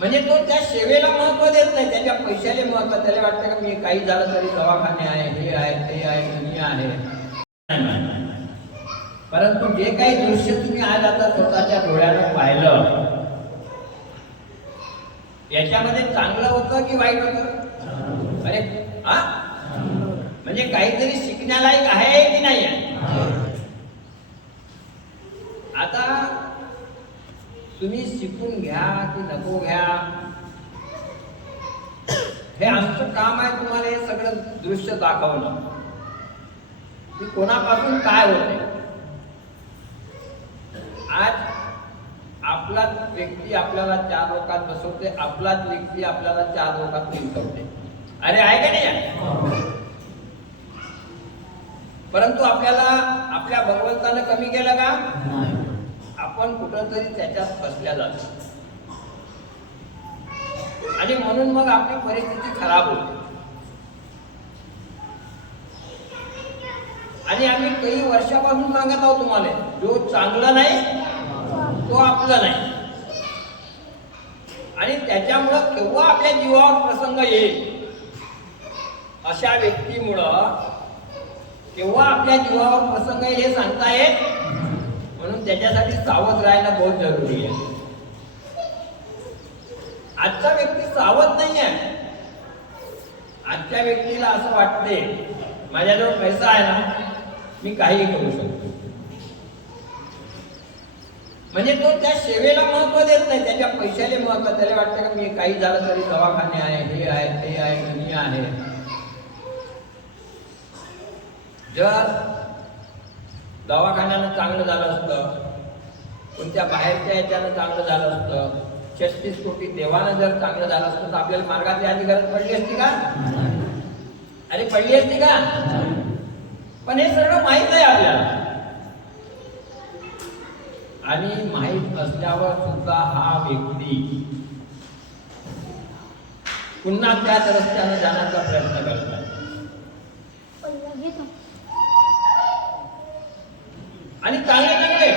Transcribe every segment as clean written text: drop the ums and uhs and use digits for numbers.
म्हणजे तो त्या सेवेला महत्व देत नाही, त्याच्या पैशाला महत्व. त्याला वाटतं का मी काही झालं तरी दवाखाने आहे, हे आहे, ते आहे, दुनिया आहे. परंतु जे काही दृश्य तुम्ही आज आता स्वतःच्या डोळ्यानं पाहिलं, याच्यामध्ये चांगलं होतं की वाईट होतं? अरे हा, म्हणजे काहीतरी शिकण्यालायक आहे की नाही आहे? आता तुम्ही शिकून घ्या की नको घ्या, हे आमचं काम आहे तुम्हाला हे सगळं दृश्य दाखवणं की कोणापासून काय होते. आज आपलाच व्यक्ती आपल्याला 4 लोकात बसवते, आपलाच व्यक्ती आपल्याला 4 लोकात जिंकवते. अरे आहे का नाही? परंतु आपल्याला आपल्या भगवंतानं कमी केलं का? आपण कुठंतरी त्याच्यात फसल्या जातो आणि म्हणून मग आपली परिस्थिती खराब होते. आणि आम्ही काही वर्षापासून सांगत आहोत तुम्हाला, जो चांगला नाही तो आपला नाही. आणि त्याच्यामुळं केव्हा आपल्या जीवावर प्रसंग येईल, अशा व्यक्तीमुळं केव्हा आपल्या जीवावर प्रसंग येईल हे सांगता येत. म्हणून त्याच्यासाठी सावध राहणं बहुत जरुरी आहे. आजचा व्यक्ती सावध नाही आहे. आजच्या व्यक्तीला असं वाटते माझ्याजवळ पैसा आहे ना, मी काहीही करू शकतो. म्हणजे तो त्या सेवेला महत्व देत नाही, त्याच्या पैशाला महत्व. त्याला वाटतं का मी काही झालं तरी दवाखाने आहे, हे आहे, ते आहे, दुनिया आहे. जर दवाखान्यानं चांगलं झालं असतं, कोणत्या बाहेरच्या याच्यानं चांगलं झालं असतं, 36 कोटी देवानं जर चांगलं झालं असतं तर आपल्याला मार्गाची आधी गरज पडली असती का? अरे पडली असती का? पण हे सगळं माहीत आहे आपल्याला. आणि माहीत असल्यावर सुद्धा हा व्यक्ती पुन्हा त्याच रस्त्यानं जाण्याचा प्रयत्न करत आहे. आणि चांगले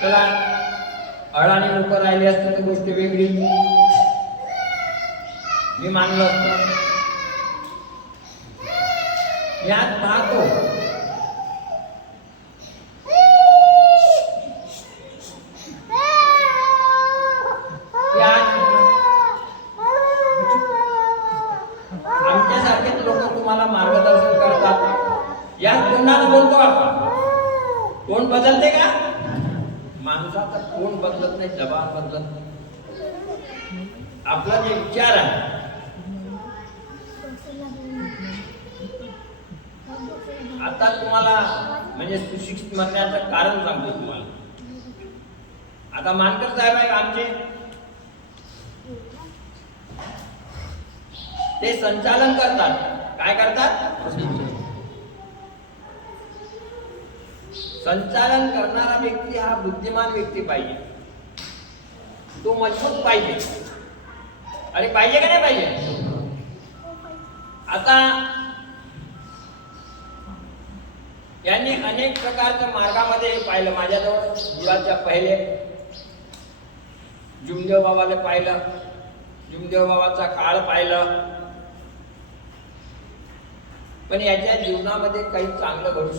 चला अडाणी लोक राहिले असते तर गोष्ट वेगळी, मी मानलं असतं. यात पाहतो आमच्यासारखेच लोक तुम्हाला मार्गदर्शन करतात. यात कोणाला बोलतो आपण? कोण बदलते का? माणसाचा कोण बदलत नाही, जबाब बदलत नाही. आपला जे विचार आहे आता तुम्हाला म्हणजे सुशिक्षित म्हणण्याचं कारण सांगतो तुम्हाला. आता मानकर साहेब आहे आमचे, ते संचालन करतात. काय करतात? संचालन करणारा व्यक्ती हा बुद्धिमान व्यक्ती पाहिजे, तो मजबूत पाहिजे. अरे पाहिजे का नाही पाहिजे? आता यांनी अनेक प्रकारच्या मार्गामध्ये पाहिलं. माझ्याजवळ गुळाच्या पहिले जुमदेव बाबाला पाहिलं, जुमदेव बाबाचा काळ पाहिलं, पण याच्या जीवनामध्ये काही चांगलं घडूच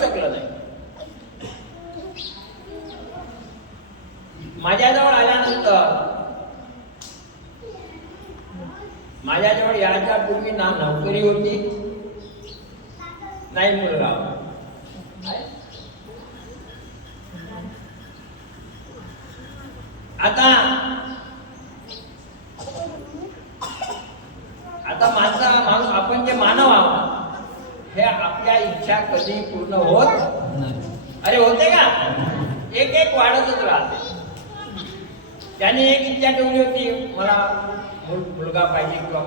शकलं नाही. माझ्याजवळ आल्यानंतर माझ्याजवळ याच्या पूर्वी ना नोकरी होती नाही मुलगा. आता माणूस आपण जे मानव आहोत हे आपल्या इच्छा कधी पूर्ण होत नाही. अरे होते का? एक एक वाढतच राहते. त्याने एक इच्छा ठेवली होती, मला मुलगा पाहिजे किंवा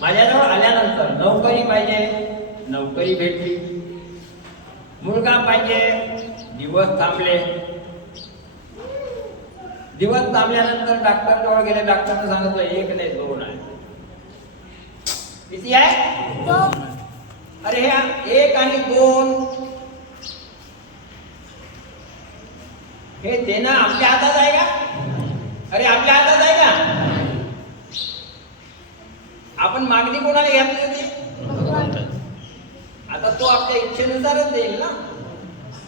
माझ्याजवळ आल्यानंतर नोकरी पाहिजे, नोकरी भेटली. मुलगा पाहिजे, दिवस थांबले. दिवस थांबल्यानंतर डॉक्टर जवळ गेले. डॉक्टरने सांगितलं 1 नाही 2 आहे. किती आहे? 2. अरे ह्या 1 आणि 2 हे देणं आपल्या हातात आहे का? अरे आपल्या हातात आहे का? आपण मागणी कोणाला घातली होती? आता तो आपल्या इच्छेनुसारच देईल ना,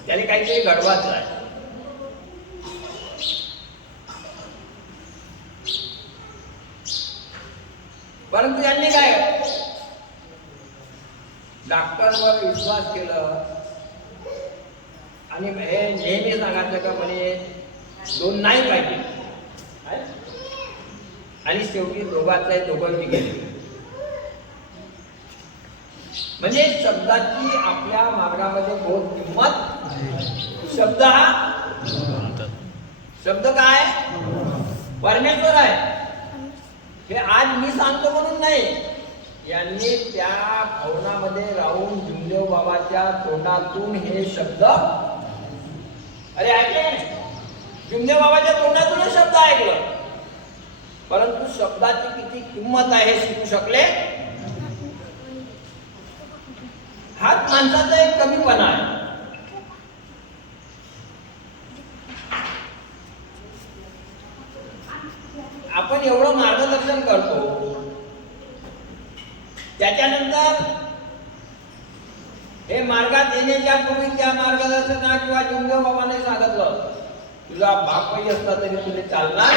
त्याने काहीतरी घडवायचं आहे. परंतु यांनी काय डॉक्टरवर विश्वास केलं आणि हे नेहमी सांगितलं का म्हणे 2 नाही पाहिजे, आणि शेवटी दोघांची गेली. म्हणजे शब्दाची आपल्या मार्गामध्ये बहुत किंमत. शब्द काय? परमेश्वर आहे. हे आज मी सांगतो म्हणून नाही, यांनी त्या भवनामध्ये राहून जुमदेव बाबाच्या तोंडातून हे शब्द अरे ऐकले नाही, जुमदेव बाबाच्या तोंडातूनच शब्द ऐकलं. परंतु शब्दाची किती किंमत आहे शिकू शकले. हाच माणसाचा एक कमीपणा आहे. आपण एवढं मार्गदर्शन करतो, त्याच्यानंतर हे मार्गात येण्याच्या पूर्वी त्या मार्गदर्शना किंवा जुमदेव बाबाने सांगितलं तुझा बापही असता तरी तुला चालणार.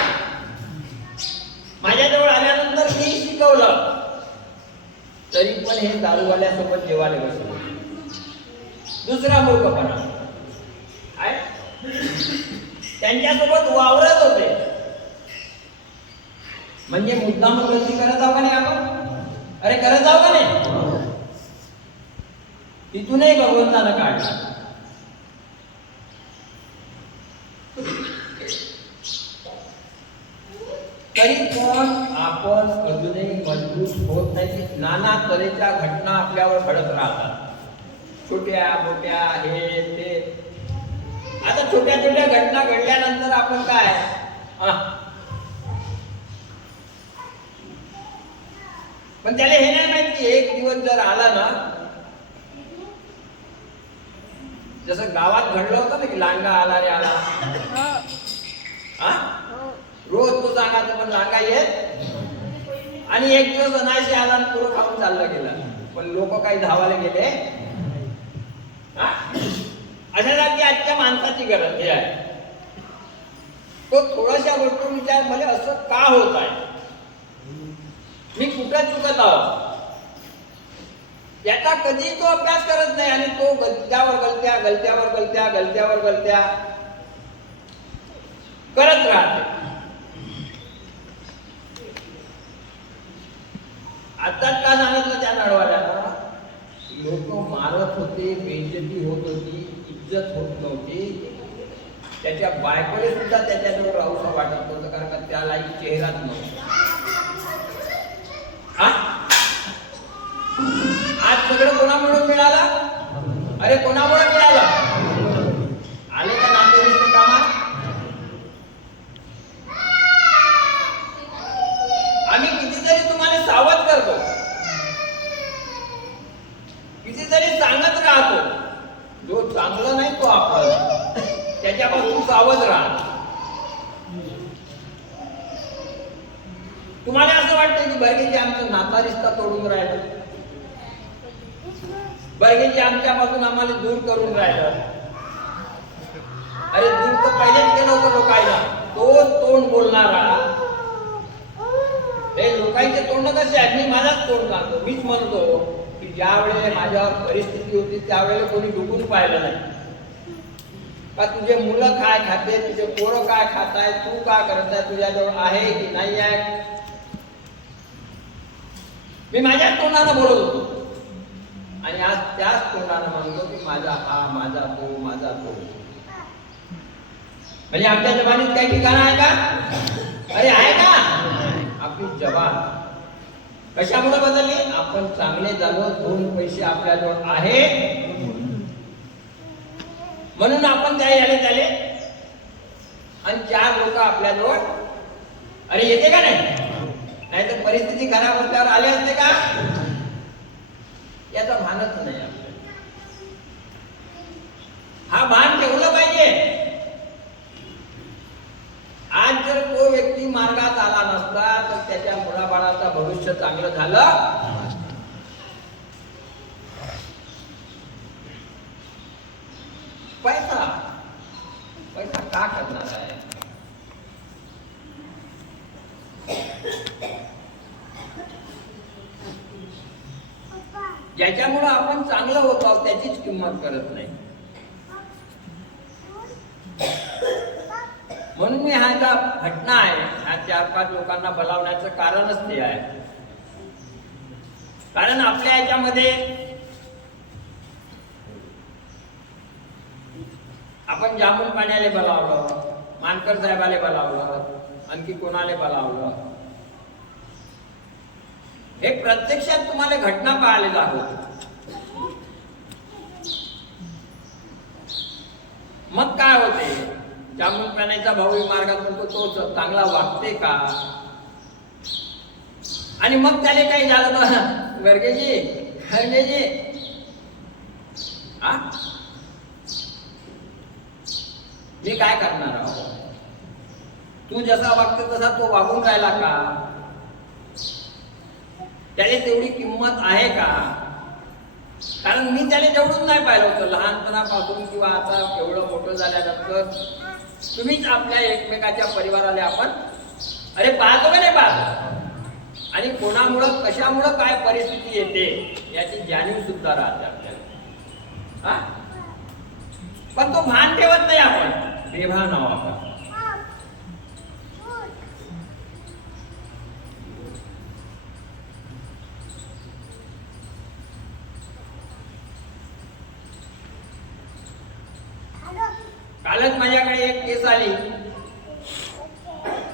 माझ्याजवळ आल्यानंतर मी शिकवलं तरी पण हे दारूवाल्यासोबत जेवायला बसले. दुसरा मूर्खपणा आहे, त्यांच्यासोबत वावरत होते. म्हणजे मुद्दाम गलती करत आहो का नाही आपण? अरे करत आहो का नाही? तिथूनही भगवंतानं काढला. तरी पण आपण अजूनही मजबूत होत नाही. नाना तऱ्हेच्या घटना आपल्यावर घडत राहतात, छोट्या मोठ्या हे ते. आता छोट्या छोट्या घटना घडल्यानंतर आपण काय पण त्याला हे नाही माहिती, एक दिवस जर आला ना, जसं गावात घडलं होतं ना की लांगा आला रे आला, रोज तो सांगायचं पण लांगा येत, आणि एक दिवस अनायसे आला आणि पुरं खाऊन चालला गेला. पण लोक काही धावायला गेले. अशा जागी आजच्या माणसाची गरज हे आहे. तो थोड्याशा गोष्टी विचार मला असं का होत आहे, मी कुठं चुकत आहोत, याचा कधीही तो अभ्यास करत नाही. आणि तो गलत्यावर गलत्या गलत्यावर गलत्या गलत्यावर गलत्या करत राहते. आताच का सांगितलं त्या नडवाल्याला, लोक मारत होते, बेइज्जती होत होती, इज्जत होत नव्हती. त्याच्या बायकोने सुद्धा त्याच्याजवळ राहूसा वाटत नव्हतं, कारण का त्याला चेहराच नव्हता. आज सगळं कोणामुळे मिळालं? अरे कोणामुळे मिळालं? आले का नातेवाईक कामात? आम्ही कितीतरी तुम्हाला सावध करतो, कितीतरी सांगत राहतो, जो चांगलं नाही तो आपला, त्याच्यापासून सावध राहा. तुम्हाला असं वाटतं की बर्गेजी आमचं नाता रिश्ता तोडून राहिलं, बर्गेजी आमच्यापासून आम्हाला दूर करून राहिलं. अरे दूर तर पहिलेच केलं होतं लोकांना. तो तोंड बोलणारा, हे लोकांचे तोंड कसे आहेत? मी माझाच तोंड सांगतो. मीच म्हणतो की ज्या वेळेला माझ्यावर परिस्थिती होती त्यावेळेला कोणी डुकून पाहिलं नाही का तुझे मुलं काय खाते, तुझे पोरं काय खाताय, तू काय करताय, तुझ्याजवळ आहे की नाही आहे. मी माझ्याच तोंडानं बोलत होतो, आणि आज त्याच तोंडानं म्हणतो की माझा हा, माझा तो, माझा तो. म्हणजे आमच्या जबानीत काही ठिकाण आहे का? अरे आहे का? आपली जबान कशामुळे बदलली? आपण चांगले झालो, 2 पैसे आपल्याजवळ आहे म्हणून आपण काय याले त्याले, आणि 4 लोक आपल्याजवळ अरे येते का नाही? नाहीतर परिस्थिती खराब असल्यावर आले असते का? याचा भानच नाही आपल्याला. हा भान ठेवलं पाहिजे. भविष्य चांगलं झालं. पैसा पैसा का करणार आहे? ज्याच्यामुळं आपण चांगलं होत आहोत त्याचीच किंमत करत नाही. म्हणून मी हा ज्या घटना आहे ह्या 4-5 लोकांना बोलावण्याचं कारणच ते आहे. कारण आपल्या याच्यामध्ये आपण जामून पाण्याला बोलावलं, मानकर साहेबाला बोलावलं, आणखी कोणाला बोलावलं, हे प्रत्यक्षात तुम्हाला घटना पाहायला दाखवतो. मग काय होते? जामून पाण्याचा भाऊ मार्गात म्हणतो तो चांगला वागते का? आणि मग त्याने काही झालं ना गर्गेजी गर्गेजी हा मी काय करणार आहो? तू जसा वागतो तसा तो वागून राहिला का? त्याने तेवढी किंमत आहे का? कारण मी त्याने जेवढून नाही पाहिलं होतं लहानपणापासून किंवा आता एवढं मोठं झाल्यानंतर. तुम्हीच आपल्या एकमेकाच्या परिवाराला आपण अरे पाहतो का नाही पाहतो, आणि कोणामुळं कशामुळं काय परिस्थिती येते याची जाणीव सुद्धा राहते आपल्याला. हा पण तो भान ठेवत नाही, आपण बेभान आहोत. आपण कालच माझ्याकडे एक केस आली.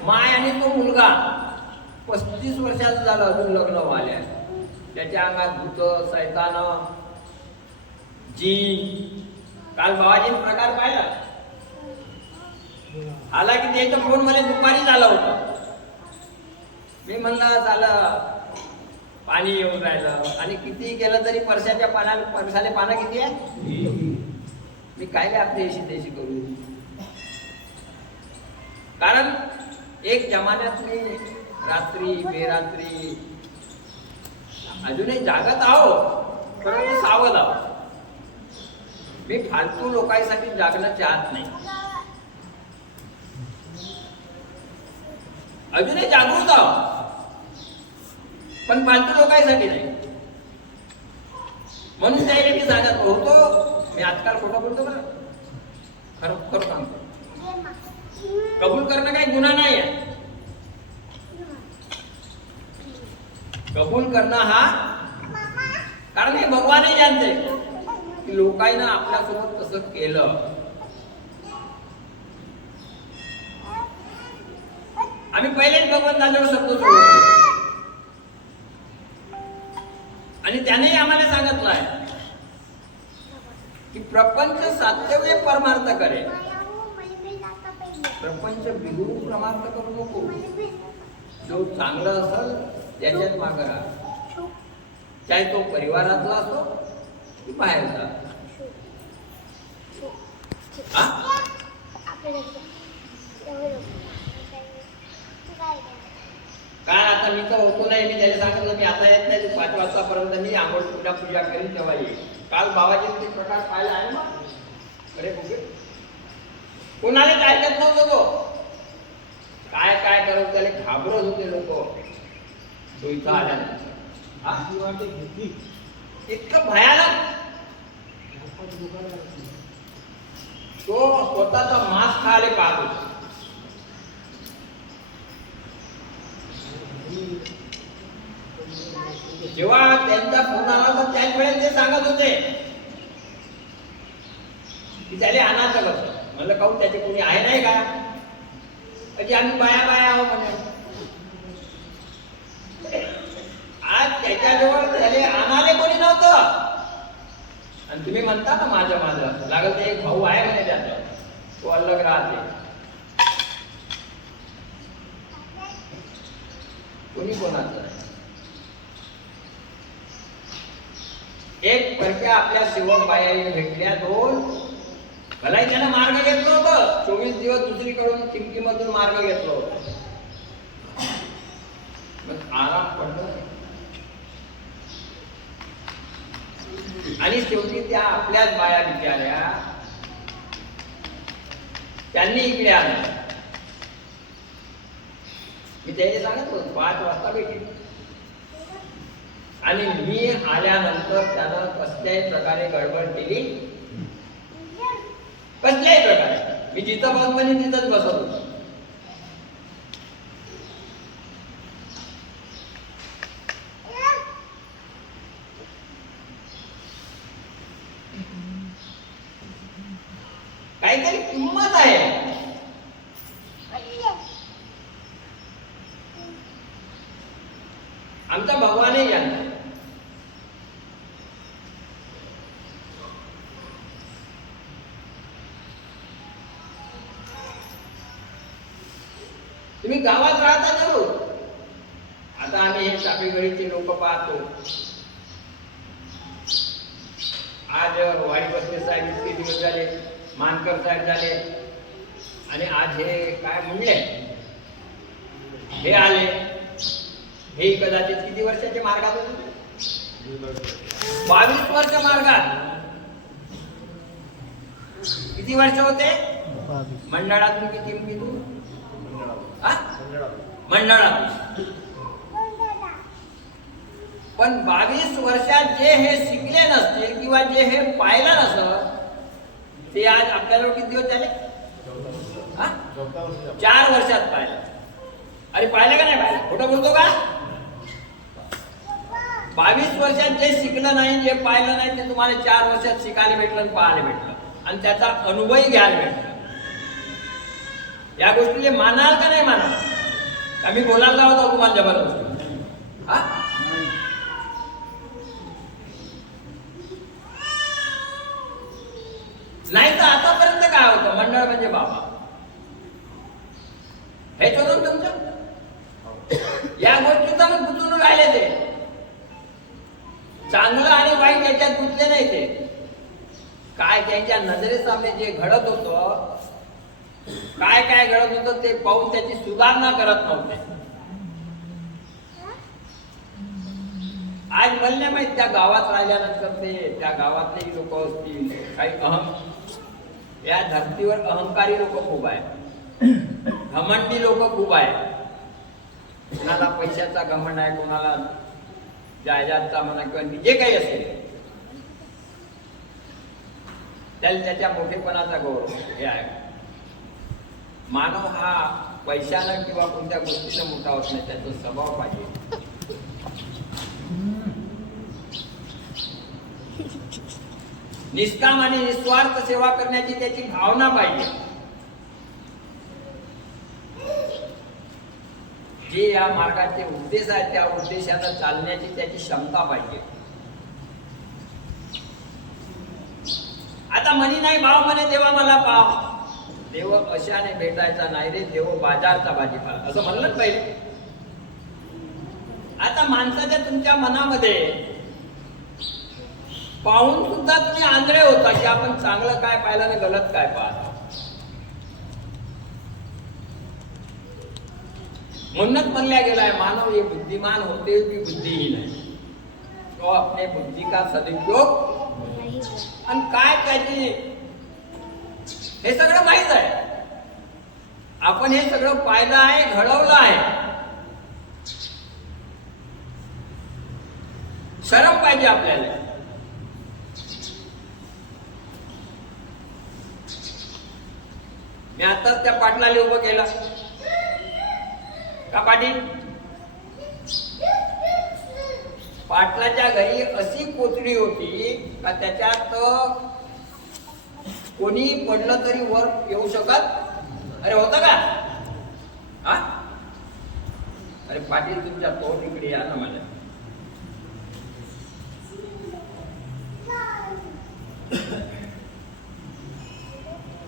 माय आणि तो मुलगा 35 वर्षाचा झाला, अजून लग्न व्हायला. त्याच्या अंगात भूत सैतान जी. काल बाबाजीने प्रकार पाहिला. आला की त्याचा फोन मला दुपारी झाला होता. मी म्हणलं झालं पाणी येऊन राहिलं आणि किती गेलं तरी परसाच्या परसाले पानं किती आहे? मी काय आपल्या देशी करू? कारण एक जमान्यात मी रात्री बेरात्री अजूनही जागत आहो, परंतु सावध आहो. मी फालतू लोकांसाठी जागणं चाहत नाही. अजूनही जागृत आहो, पण फालतू लोकांसाठी नाही. म्हणून त्याला मी सांगत होतो. मी आजकाल खोटं बोलतो का? खरं सांगतो. कबूल करणं काही गुन्हा नाही आहे. कबूल करणं हा, कारण हे भगवानही जाणते की लोकांना आपल्यासोबत तसं केलं. आम्ही पहिलेच भगवंताजवळ शब्द सोडतो आणि त्यानेही आम्हाला सांगितलं आहे की प्रपंच सात्यव्य परमार्थ करे. प्रपंच बिघडून परमार्थ करू नको. जो चांगला असेल त्याच्यात मागं राहा, चाहे तो परिवारातला असो की बाहेरचा. काय आता मी तर होतो नाही. मी त्याला सांगितलं मी आता येत नाही, 5 वाजतापर्यंत मी आंघोळ पूजा करीन तेव्हा येईल. काल बाबाजी ते प्रकार पाहिला आहे ना. अरे बघे कोणाला ऐकत नव्हतं. तो काय काय करत त्याला घाबरत होते लोक. तो इथं आल्यानंतर इतकं भयानक. तो स्वतःचा मांस खायला पाहत होता. जेव्हा त्यांचा फोन आला तर त्याच वेळेस ते सांगत होते की त्याला आणायचं कसं. म्हणलं काहून त्याचे कोणी आहे नाही का? म्हणजे आम्ही बाया आहो म्हणे. आज त्याच्याजवळ त्याला आणाले कोणी नव्हतं. आणि तुम्ही म्हणता ना माझं लागत एक भाऊ आहे म्हणे त्याचा, तो अलग राहते. कोणी कोणाचं नाही. एक परक्या आपल्या सेवक बायाने भेटल्या. 2 भलाई त्यानं मार्ग घेतलं होतं. 24 दिवस दुसरीकडून चिमकीमधून मार्ग घेतलं होतं. मग आराम पडलं. आणि शेवटी त्या आपल्याच बाया बिचाऱ्या त्यांनी इकडे आलं. मी त्याने सांगत होतो 5 वाजता भेटेल. आणि मी आल्यानंतर त्यानं कसल्याही प्रकारे गडबड केली, कसल्याही प्रकारे. मी जिथं बस म्हणजे तिथंच बसत होतो. काहीतरी किंमत आहे. आमचा भगवानही जानतो. तुम्ही गावात राहता ना. आता आम्ही हे सापेगडीचे लोक पाहतो. आज वाडी बसले साहेब इतके दिवस झाले, मानकर साहेब झाले, आणि आज हे काय म्हणले हे आले. हे कदाचित किती वर्षाचे मार्गात होते? 22 वर्ष मार्गात. किती वर्ष होते मंडळातून? किती मंडळातून. पण 22 वर्षात जे हे शिकले नसतील किंवा जे हे पाहिलं नसतं ते आज आपल्याला किती दिवस झाले? 4 वर्षात पाहिलं. अरे पाहिलं का नाही पाहिलं? खोटं बोलतो का? 22 वर्षात जे शिकलं नाही, जे पाहिलं नाही, ते तुम्हाला 4 वर्षात शिकायला भेटलं आणि पाहायला भेटलं आणि त्याचा अनुभवही घ्यायला भेटला. या गोष्टीला मानाल का नाही मानाल? आम्ही बोलायला होतो तुम्हाला जबरदस्ती. नाही तर आतापर्यंत काय होतं? मंडळ म्हणजे बाबा हे शोधून तुमचं या गोष्टीचा मग गुंतून राहिले. ते चांगलं आणि वाईट याच्यात गुंतले नाही. ते काय त्यांच्या नजरेसामने जे घडत होतं, काय काय घडत होतं ते पाहून त्याची सुधारणा करत नव्हते. आज मला नाही माहित त्या गावात राहिल्यानंतर ते त्या गावातले लोक असतील काही या धर्तीवर अहंकारी लोक खूप आहे, घमंडी लोक खूप आहे. कोणाला पैशाचा घमंड आहे, कोणाला जायदादचा म्हणा किंवा जे काही असेल त्याला त्याच्या मोठेपणाचा गौरव हे आहे. मानव हा पैशानं किंवा कोणत्या गोष्टीनं मोठा होत नाही, त्याचा स्वभाव पाहिजे. निष्काम आणि निस्वार्थ सेवा करण्याची त्याची भावना पाहिजे. जे या मार्गाचे उद्देश आहेत त्या उद्देशानं चालण्याची त्याची क्षमता पाहिजे. आता म्हणी नाही भाव म्हणे देवा मला पाव. देव अशाने भेटायचा नाही रे, देव बाजारचा भाजीपाला असं म्हणलं पहिले. आता माणसाच्या तुमच्या मनामध्ये पाहून सुद्धा तुम्ही आंधळे होता की आपण चांगलं काय पाहिलं आणि गलत काय पाहतो. म्हणूनच म्हणल्या गेलाय मानव ये बुद्धिमान होते भी बुद्धिहीन है, तो अपने बुद्धि का सदुपयोग. आणि काय त्याची हे सगळं माहित आहे. आपण हे सगळं पाहिलं आहे, घडवलं आहे. शरम पाहिजे आपल्याला. मी आताच त्या पाटलाला उभं केलं का पाटील? पाटलाच्या घरी अशी कोथळी होती का त्याच्यात कोणी पडलं तरी वर येऊ शकत. अरे होतं का? हा अरे पाटील तुमच्या तोंड इकडे या ना. मला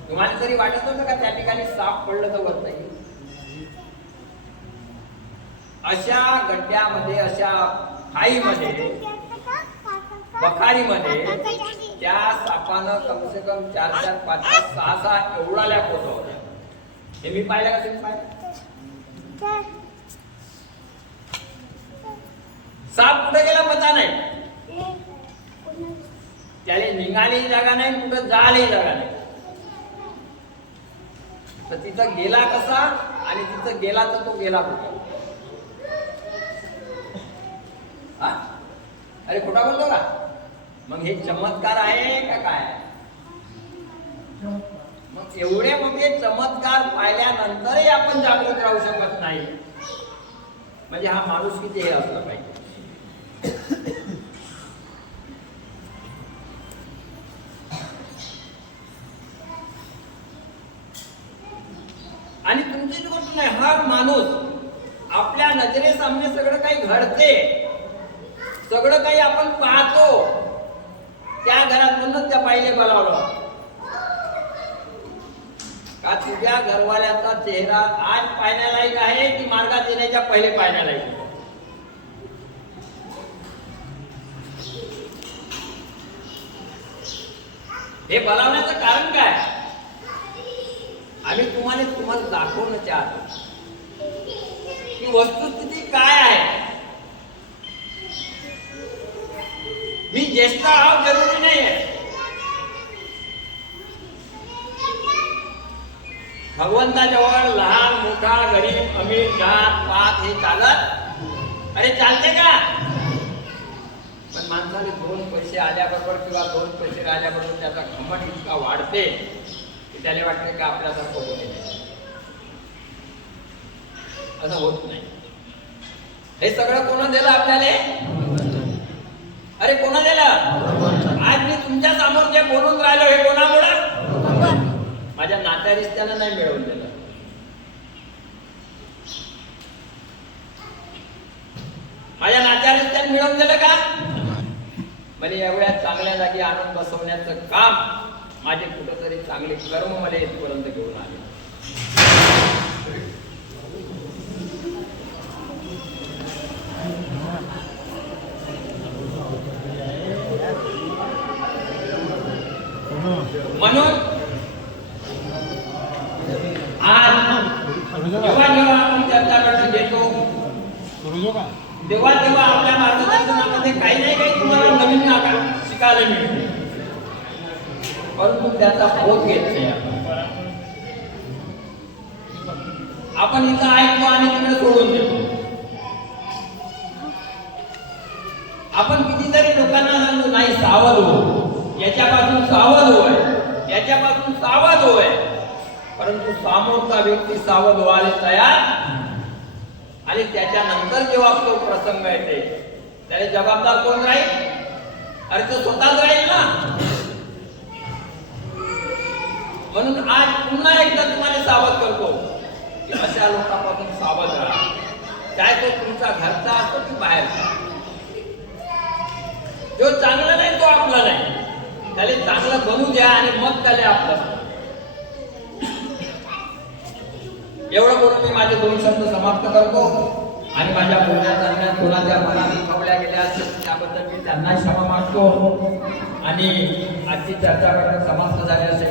तुम्हाला तरी वाटत होतं का त्या ठिकाणी साप पडलं तर वर नाही? अशा गड्ड्यामध्ये, अशा खाईमध्ये, बखारीमध्ये त्या सापानं कमसे कम 4-4, 5-5, 6-6 एवढाल्या पोट होत्या. हे मी पाहिलं का? तुम्ही पाहिलं? साप कुठे गेला पता नाही, त्याला निघाली जागा नाही, कुठं जायलाही जागा नाही. तर तिथं गेला कसा आणि तिथं गेला तर तो गेला कुठे? अरे खोटा बोलतो का? मग हे चमत्कार आहे का काय? मग एवढे मोठे चमत्कार पाहिल्यानंतरही आपण जागृत राहू शकत नाही, म्हणजे हा माणूस किती हे असला पाहिजे. आणि तुमचीच गोष्ट नाही, हा माणूस आपल्या नजरेसामने सगळं काही घडते, सगळं काही आपण पाहतो. त्या घरात म्हणून त्या बाईने बोलावलं का तुझ्या घरवाल्याचा चेहरा आज पाहण्यालायक आहे की मार्गात येण्याच्या पहिले पाहण्यालायक? हे बोलावण्याचं कारण काय? आम्ही तुम्हाला दाखवणं चाहतो की वस्तुस्थिती काय आहे. मी ज्येष्ठ आहोत जरुरी नाही आहे. भगवंताजवळ लहान मोठा गरीब अमीर जात पात हे चालत? अरे चालते का? पण माणसाने 2 पैसे आल्याबरोबर किंवा 2 पैसे राहिल्याबरोबर त्याचा घमंड इतका वाढते की त्याला वाटते का आपल्यासारखं होत नाही. असं होत नाही. हे सगळं कोण दिलं आपल्याला? अरे कोण दिलं? आज मी तुमच्या समोर जे बोलून राहिलो हे कोणामुळे? माझ्या नात्या रिश्त्यानं नाही मिळवून दिलं. माझ्या नात्या रिश्त्याने मिळवून दिलं का? म्हणजे एवढ्या चांगल्या जागी आणून बसवण्याचं काम माझे कुठेतरी चांगले कर्म मला इथपर्यंत घेऊन आले. म्हणून आज जेव्हा जेव्हा आपण चर्चाकडे घेतो तेव्हा तेव्हा आपल्या मार्गदर्शनामध्ये काही नाही काही तुम्हाला नवीन शिकायला मिळते, परंतु त्याचा बोध घेत नाही. आपण इथं ऐकतो आणि तिकडे सोडून देतो. आपण कितीतरी लोकांना सांगतो नाही सावध हो, याच्यापासून सावध होय, याच्यापासून सावध होय, परंतु समोरचा व्यक्ती सावध व्हायला तयार आणि त्याच्यानंतर जेव्हा तो प्रसंग येते त्याला जबाबदार कोण राहील? अरे तो स्वतःच राहील ना. म्हणून आज पुन्हा एकदा तुम्हाला सावध करतो की अशा लोकांपासून सावध राहा. काय तो तुमचा घरचा असतो की बाहेरचा. जो चांगला नाही तो आपला नाही, त्याला चांगलं बनवू द्या आणि मग त्याला आपलं. एवढं बोलून मी माझे 2 शब्द समाप्त करतो आणि माझ्या बोलण्यात कोणाच्या मनात दुखावल्या गेल्या असेल त्याबद्दल मी त्यांना क्षमा मागतो आणि आजची चर्चा समाप्त झाली असेल.